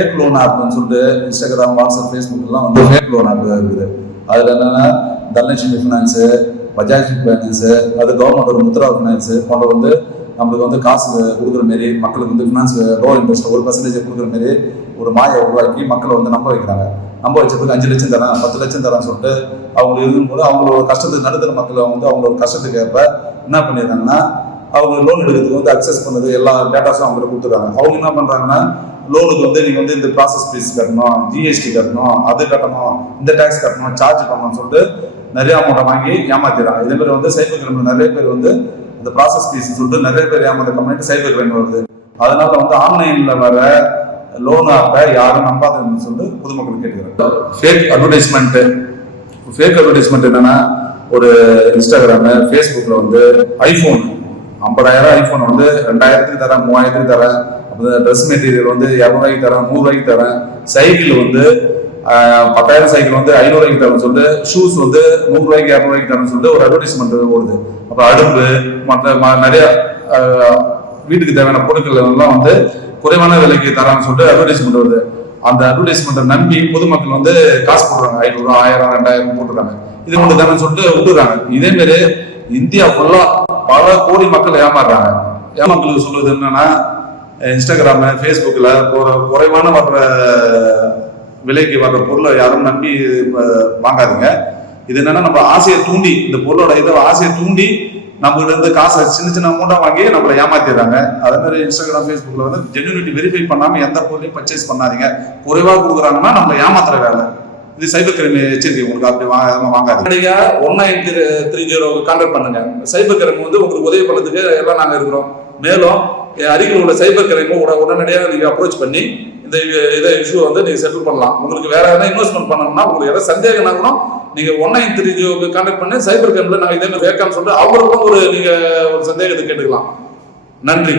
Fake loan ஆப்னு சொல்லிட்டு Instagram, WhatsApp, ஃபேஸ்புக்லாம் வந்து fake loan app இருக்குது. அதில் என்னென்னா தனலட்சுமி ஃபினான்ஸு, பஜாஜ் ஃபைனான்ஸு, அது கவர்மெண்ட் முத்ரா ஃபினான்ஸு போன்ற வந்து நம்மளுக்கு வந்து காசு கொடுக்குற மாரி மக்களுக்கு வந்து ஃபினான்ஸ் லோ இன்ட்ரெஸ்ட் 1% கொடுக்குற மாரி ஒரு மாயை உருவாக்கி மக்களை வந்து நம்ப வைக்கிறாங்க. நம்ப வச்சதுக்கு 5 லட்சம் தரேன், 10 லட்சம் தரேன்னு சொல்லிட்டு அவங்க இருக்கும்போது அவங்களோட கஷ்டத்துக்கு நடுத்தர மக்கள் வந்து அவங்களோட கஷ்டத்துக்கு ஏற்ப என்ன பண்ணிடுறாங்கன்னா அவங்க லோன் எடுக்கிறதுக்கு வந்து அக்சஸ் பண்ணது எல்லா டேட்டாஸும் அவங்களுக்கு கொடுத்துருக்காங்க. அவங்க என்ன பண்ணுறாங்கன்னா லோனுக்கு வந்து நீங்கள் வந்து இந்த ப்ராசஸ் ஃபீஸ் கட்டணும், ஜிஎஸ்டி கட்டணும், அது கட்டணும், இந்த டேக்ஸ் கட்டணும், சார்ஜ் பண்ணணும்னு சொல்லிட்டு நிறைய அமௌண்ட்டை வாங்கி ஏமாத்திடுறாங்க. இதே மாதிரி வந்து சைபர் கிரைம் நிறைய பேர் வந்து இந்த ப்ராசஸ் ஃபீஸ் சொல்லிட்டு நிறைய பேர் ஏமாத்த கம்ப்ளைண்ட் சைபர் கிரைம் வருது. அதனால வந்து ஆன்லைன்ல வர லோன் ஆப்பை யாரும் நம்பாதுன்னு சொல்லிட்டு பொதுமக்கள் கேட்கிறாங்க. ஃபேக் அட்வர்டைஸ்மெண்ட் என்னன்னா ஒரு இன்ஸ்டாகிராமு, ஃபேஸ்புக்ல வந்து ஐபோன் 50,000 ஐபோன் வந்து 2,000 தரேன், 3,000 தரேன், அப்புறம் ட்ரெஸ் மெட்டீரியல் வந்து 200 தரேன், 100 தரேன், சைக்கிள் வந்து 10,000 சைக்கிள் வந்து 500 தரேன்னு சொல்லிட்டு, ஷூஸ் வந்து 100 200 தரேன்னு சொல்லிட்டு ஒரு அட்வர்டைஸ்மெண்ட் ஓடுது. அப்போ அடுப்பு மற்ற நிறைய வீட்டுக்கு தேவையான பொருட்கள் எல்லாம் வந்து குறைவான விலைக்கு தரான்னு சொல்லிட்டு அட்வர்டைஸ்மெண்ட் வருது. அந்த அட்வர்டைஸ்மெண்ட்டை நம்பி பொதுமக்கள் வந்து காசு போடுறாங்க. 500, 1000, 2000 போட்டுருக்காங்க. இது ஒன்று தானே சொல்லிட்டு விட்டுறாங்க. இதே மாதிரி இந்தியா ஃபுல்லா பல கோடி மக்கள் ஏமாறுறாங்க. ஏமாக்களுக்கு சொல்றது என்னன்னா இன்ஸ்டாகிராமு, ஃபேஸ்புக்கில் குறைவான வர்ற விலைக்கு வர்ற பொருளை யாரும் நம்பி வாங்காதுங்க. இது என்னன்னா நம்ம ஆசையை தூண்டி, இந்த பொருளோட இதை ஆசையை தூண்டி நம்மகிட்ட இருந்து காசை சின்ன அமௌண்டா வாங்கி நம்மளை ஏமாத்திடுறாங்க. அதே மாதிரி இன்ஸ்டாகிராம், ஃபேஸ்புக்ல வந்து ஜென்யூனிட்டி வெரிஃபை பண்ணாம எந்த பொருளையும் பர்ச்சேஸ் பண்ணாதீங்க. குறைவா கொடுக்குறாங்கன்னா நம்மளை ஏமாத்துற வேலை. இது சைபர் கிரைம் எச்சரிக்கை. உங்களுக்கு அப்படி வாங்காது. 1930 கான்டாக்ட் பண்ணுங்க. சைபர் கிரைம் வந்து உங்களுக்கு உதவி பண்ணதுக்கு எல்லாம் நாங்க இருக்கிறோம். மேலும் அருகில் உள்ள சைபர் கிரைம் உடனடியாக நீங்க அப்ரோச் பண்ணி இந்த இதை இஷ்யூ வந்து நீங்க செட்டில் பண்ணலாம். உங்களுக்கு வேற ஏதாவது இன்வெஸ்ட்மெண்ட் பண்ணணும்னா உங்களுக்கு ஏதாவது சந்தேகம்னா கூட நீங்க 1930 கான்டாக்ட் பண்ணி சைபர் கிரைம்ல நாங்க இதே மாதிரி கேட்காம சொல்லிட்டு அவங்களுக்கும் நீங்க ஒரு சந்தேகத்தை கேட்டுக்கலாம். நன்றி.